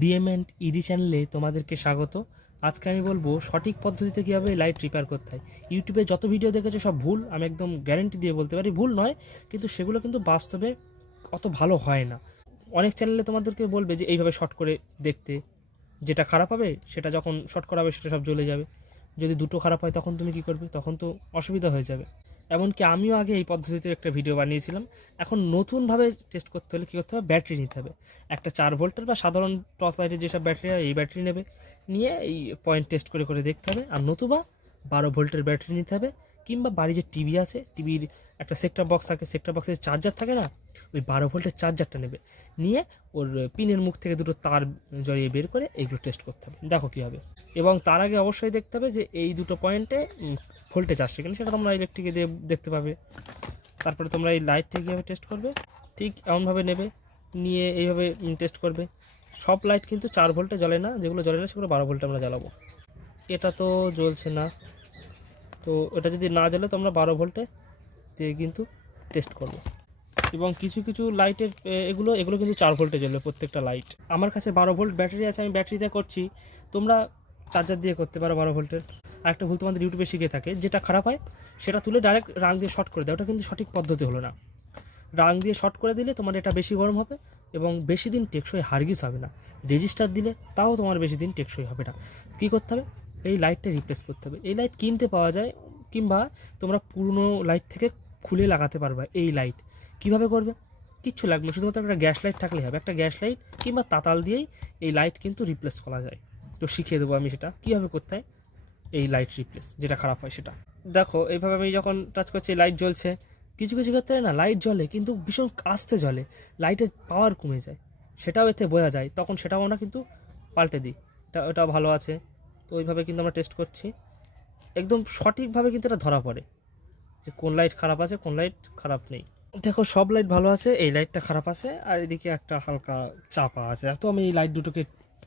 বিএমএন্ড ED চ্যানেলে তোমাদেরকে স্বাগত। আজকে আমি বলব সঠিক পদ্ধতিতে কীভাবে লাইট রিপেয়ার করতে হয়। ইউটিউবে যত ভিডিও দেখেছ সব ভুল, আমি একদম গ্যারেন্টি দিয়ে বলতে পারি, ভুল নয়, কিন্তু সেগুলো কিন্তু বাস্তবে অত ভালো হয় না। অনেক চ্যানেলে তোমাদেরকে বলবে যে, এইভাবে শর্ট করে দেখতে, যেটা খারাপ হবে, সেটা যখন শর্ট করা হবে সেটা সব জ্বলে যাবে। যদি দুটো খারাপ হয়, তখন তুমি কি করবে? তখন তো অসুবিধা হয়ে যাবে। এমনকি আমিও আগে এই পদ্ধতিতে একটা ভিডিও বানিয়েছিলাম। এখন নতুনভাবে টেস্ট করতে হলে কী করতে হবে? ব্যাটারি নিতে হবে। একটা চার ভোল্টের বা সাধারণ টর্চ লাইটের যেসব ব্যাটারি হয়, এই ব্যাটারি নেবে। নিয়ে এই পয়েন্ট টেস্ট করে করে দেখতে হবে। আর নতুবা বারো ভোল্টের ব্যাটারি নিতে হবে। কিংবা বাড়ি যে টিভি আছে টিভির একটা সেক্টর বক্স থাকে সেক্টর বক্সের চার্জার থাকে না? ওই বারো ভোল্টের চার্জারটা নেবে। নিয়ে ওর পিনের মুখ থেকে দুটো তার জড়িয়ে বের করে এইগুলো টেস্ট করতে হবে। দেখো কী হবে। এবং তার আগে অবশ্যই দেখতে হবে যে এই দুটো পয়েন্টে ভোল্টেজ আসছে কিনা, সেটা তোমরা ইলেকট্রিকে দিয়ে দেখতে পাবে। তারপরে তোমরা এই লাইটটা কীভাবে টেস্ট করবে, ঠিক এমনভাবে নেবে, নিয়ে এইভাবে টেস্ট করবে। সব লাইট কিন্তু চার ভোল্টে জ্বলে না, যেগুলো জ্বলে না সেগুলো বারো ভোল্টে আমরা জ্বালাবো। এটা তো জ্বলছে না। তো এটা যদি না জ্বলে তোমরা বারো ভোল্টে দিয়ে কিন্তু টেস্ট করব। এবং কিছু কিছু লাইটের এগুলো এগুলো কিন্তু চার ভোল্টে জ্বলবে প্রত্যেকটা লাইট আমার কাছে বারো ভোল্ট ব্যাটারি আছে, আমি ব্যাটারিতে করছি। তোমরা চার্জার দিয়ে করতে পারো বারো ভোল্টের আর একটা ভুল তোমাদের ইউটিউবে শিখে থাকে, যেটা খারাপ হয়, সেটা তুলে ডাইরেক্ট রাং দিয়ে শর্ট করে দেয়। ওটা কিন্তু সঠিক পদ্ধতি হলো না। রাং দিয়ে শর্ট করে দিলে তোমার এটা বেশি গরম হবে এবং বেশি দিন টেকসই হারগিস হবে না। রেজিস্টার দিলে তাও তোমার বেশি দিন টেকসই হবে না। কী করতে হবে? এই লাইটটা রিপ্লেস করতে হবে। এই লাইট কিনতে পাওয়া যায়, কিংবা তোমরা পুরনো লাইট থেকে খুলে লাগাতে পারবে এই লাইট কীভাবে করবে? কিচ্ছু লাগবে শুধুমাত্র একটা গ্যাস লাইট থাকলেই হবে। একটা গ্যাস লাইট কিংবা তাতাল দিয়েই এই লাইট কিন্তু রিপ্লেস করা যায়। তো শিখিয়ে দেবো আমি সেটা। কীভাবে করতে হয়? এই লাইট রিপ্লেস যেটা খারাপ হয় সেটা। দেখো, এইভাবে আমি যখন টাচ করছি লাইট জ্বলছে। কিছু কিছু ক্ষেত্রে না লাইট জ্বলে, কিন্তু ভীষণ আস্তে জ্বলে। লাইটের পাওয়ার কমে যায়। সেটাও এতে বোঝা যায়। তখন সেটাও আমরা কিন্তু পাল্টে দিই। এটা ওটা ভালো আছে। তো ওইভাবে কিন্তু আমরা টেস্ট করছি। একদম সঠিকভাবে কিন্তু এটা ধরা পড়ে যে কোন লাইট খারাপ আছে, কোন লাইট খারাপ নেই। দেখো, সব লাইট ভালো আছে, এই লাইটটা খারাপ আছে, আর এদিকে একটা হালকা চাপা আছে। তো আমি এই লাইট দুটোকে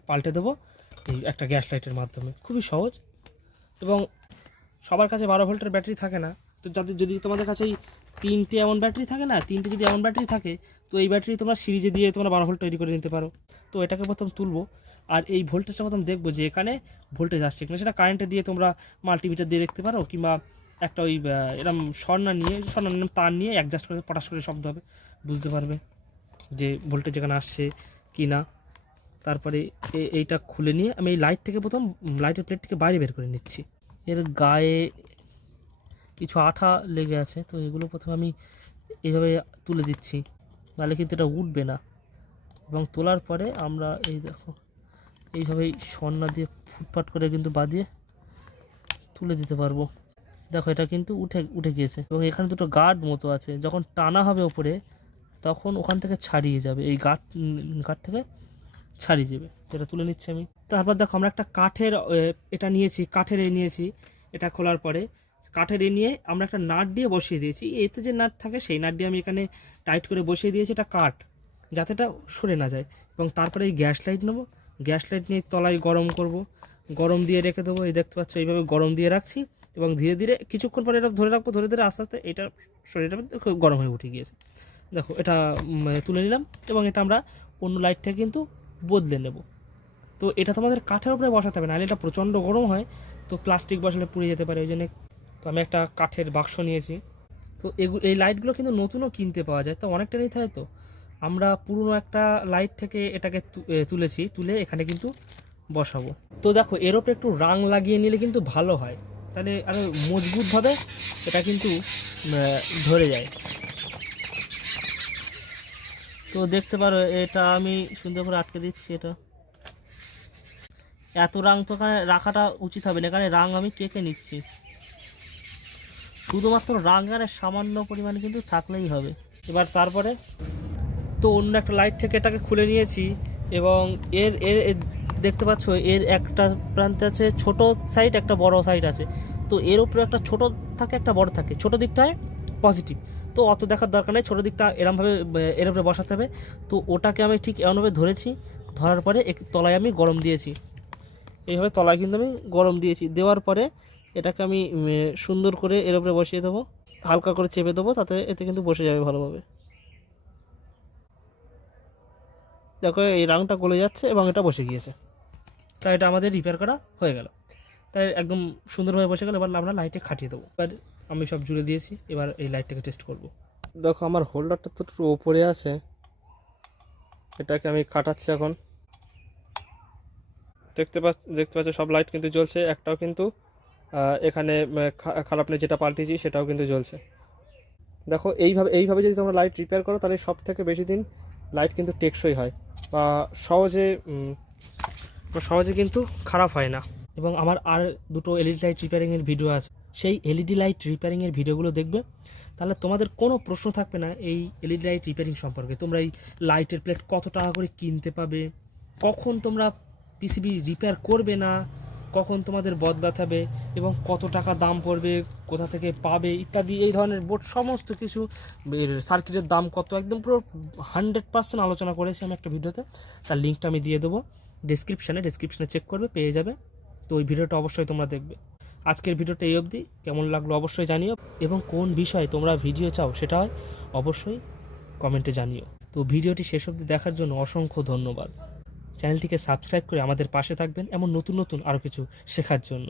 পাল্টে দেবো, এই একটা গ্যাস লাইটের মাধ্যমে। খুবই সহজ। এবং সবার কাছে বারো ভোল্টের ব্যাটারি থাকে না। তো যাদের, যদি তোমাদের কাছে এই তিনটে এমন ব্যাটারি থাকে না, তিনটে যদি এমন ব্যাটারি থাকে, তো এই ব্যাটারি তোমরা সিরিজে দিয়ে তোমরা বারো ভোল্ট তৈরি করে নিতে পারো। তো এটাকে প্রথম তুলবো, আর এই ভোল্টেজটা প্রথম দেখব যে এখানে ভোল্টেজ আসছে কিনা। সেটা কারেন্টে দিয়ে তোমরা মাল্টিমিটার দিয়ে দেখতে পারো, কিংবা একটা ওই এরম স্বর্ণা নিয়ে, স্বর্ণা তার নিয়ে অ্যাডজাস্ট করে পটাশ করে শব্দ হবে, বুঝতে পারবে যে ভোল্টেজ এখানে আসছে কি না। তারপরে এইটা খুলে নিয়ে আমি এই লাইট থেকে প্রথম লাইটের প্লেটটিকে বাইরে বের করে নিচ্ছি। এর গায়ে কিছু আঠা লেগে আছে, তো এগুলো প্রথমে আমি এইভাবে তুলে দিচ্ছি, নাহলে কিন্তু এটা উঠবে না। এবং তোলার পরে আমরা এই দেখো, এইভাবেই সন্না দিয়ে ফুটফাট করে কিন্তু বাঁধিয়ে তুলে দিতে পারব। দেখো, এটা কিন্তু উঠে উঠে গিয়েছে। এবং এখানে দুটো গার্ড মতো আছে। যখন টানা হবে ওপরে, তখন ওখান থেকে ছাড়িয়ে যাবে। এই গার্ড গার্ড থেকে ছাড়িয়ে যাবে। যেটা তুলে নিচ্ছি আমি। তারপর দেখো, আমরা একটা কাঠের এটা নিয়েছি, কাঠের এ নিয়েছি। এটা খোলার পরে, কাঠের এ নিয়ে আমরা একটা নাট দিয়ে বসিয়ে দিয়েছি। এতে যে নাট থাকে, সেই নাট দিয়ে আমি এখানে টাইট করে বসিয়ে দিয়েছি এটা কাঠ, যাতে এটা সরে না যায়। এবং তারপরে এই গ্যাস লাইট নেব। গ্যাস লাইট নিয়ে তলায় গরম করব। গরম দিয়ে রেখে দেবো। এই দেখতে পাচ্ছ, এইভাবে গরম দিয়ে রাখছি। এবং ধীরে ধীরে কিছুক্ষণ পরে এটা ধরে রাখব, ধরে ধরে আস্তে আস্তে এটা শরীরটা গরম হয়ে উঠে গিয়েছে। দেখো, এটা তুলে নিলাম এবং এটা আমরা অন্য লাইটটা কিন্তু বদলে নেব। তো এটা তোমাদের কাঠের উপরে বসাতে হবে, নাহলে এটা প্রচণ্ড গরম হয়, তো প্লাস্টিক বসালে পুড়ে যেতে পারে, ওই জন্য তো আমি একটা কাঠের বাক্স নিয়েছি। তো এগুলো এই লাইটগুলো কিন্তু নতুনও কিনতে পাওয়া যায়, তো অনেকটা নিতে হয় তো। আমরা পুরনো একটা লাইট থেকে এটাকে তুলেছি, তুলে এখানে কিন্তু বসাবো। তো দেখো, এর ওপরে একটু রাং লাগিয়ে নিলে কিন্তু ভালো হয়। তাহলে আরও মজবুতভাবে এটা কিন্তু ধরে যায়। তো দেখতে পারো, এটা আমি সুন্দর করে আটকে দিচ্ছি এটা। এত রাং তো এখানে রাখাটা উচিত হবে না, এখানে রাং আমি কেকে নিচ্ছি। শুধুমাত্র রাং আর সামান্য পরিমাণে কিন্তু থাকলেই হবে। এবার তারপরে, তো অন্য একটা লাইট থেকে এটাকে খুলে নিয়েছি এবং এর এর এর দেখতে পাচ্ছ, এর একটা প্রান্তে আছে ছোট সাইড একটা বড় সাইড আছে। তো এর উপরে একটা ছোট থাকে, একটা বড় থাকে। ছোট দিকটায় পজিটিভ তো অত দেখার দরকার নেই, ছোটো দিকটা এরমভাবে, এর উপরে বসাতে হবে। তো ওটাকে আমি ঠিক এমনভাবে ধরেছি, ধরার পরে এক- তলায় আমি গরম দিয়েছি। এইভাবে তলায় কিন্তু আমি গরম দিয়েছি। দেওয়ার পরে এটাকে আমি সুন্দর করে এর উপরে বসিয়ে দেবো। হালকা করে চেপে দেবো, তাতে এতে কিন্তু বসে যাবে ভালোভাবে। দেখো, এই রাংটা গলে যাচ্ছে এবং এটা বসে গিয়েছে। তাই এটা আমাদের রিপেয়ার করা হয়ে গেল। তাই একদম সুন্দরভাবে বসে গেল, এবার আমরা লাইটে খাটিয়ে দেবো। এবার আমি সব জুড়ে দিয়েছি, এবার এই লাইটটাকে টেস্ট করব। দেখো, আমার হোল্ডারটা তো একটু ওপরে আছে। এটাকে আমি কাটাচ্ছি এখন। দেখতে পাচ্ছ দেখতে পাচ্ছ, সব লাইট কিন্তু জ্বলছে। একটাও কিন্তু এখানে খারাপ নেই, যেটা পাল্টেছি, সেটাও কিন্তু জ্বলছে। দেখো, এইভাবে এইভাবে যদি তোমরা লাইট রিপেয়ার করো, তাহলে সব থেকে বেশি দিন লাইট কিন্তু টেকসই হয়। বা সহজে সহজে কিন্তু খারাপ হয় না। এবং আমার আর দুটো এলইডি লাইট রিপেয়ারিংয়ের ভিডিও আছে। সেই এলইডি লাইট রিপেয়ারিংয়ের ভিডিওগুলো দেখবে। তাহলে তোমাদের কোনো প্রশ্ন থাকবে না এই এলইডি লাইট রিপেয়ারিং সম্পর্কে। তোমরা এই লাইটের প্লেট কত টাকা করে কিনতে পাবে? কখন তোমরা পিসিবি রিপেয়ার করবে না? কখন তোমাদের বদলাতে এবং কত টাকা দাম পড়বে? কোথা থেকে পাবে? ইত্যাদি এই ধরনের বোর্ড সমস্ত কিছু এর সার্কিটের দাম কত? একদম পুরো হান্ড্রেড পার্সেন্ট আলোচনা করেছি আমি একটা ভিডিওতে তার লিঙ্কটা আমি দিয়ে দেবো। ডিসক্রিপশানে ডিসক্রিপশানে চেক করবে, পেয়ে যাবে। তো ওই ভিডিওটা অবশ্যই তোমরা দেখবে। আজকের ভিডিওটা এই অবধি। কেমন লাগল অবশ্যই জানিও। এবং কোন বিষয়ে তোমরা ভিডিও চাও সেটা অবশ্যই কমেন্টে জানিও। তো ভিডিওটি শেষ অবধি দেখার জন্য অসংখ্য ধন্যবাদ। চ্যানেলটিকে সাবস্ক্রাইব করে আমাদের পাশে থাকবেন। এমন নতুন নতুন আরও কিছু শেখার জন্য।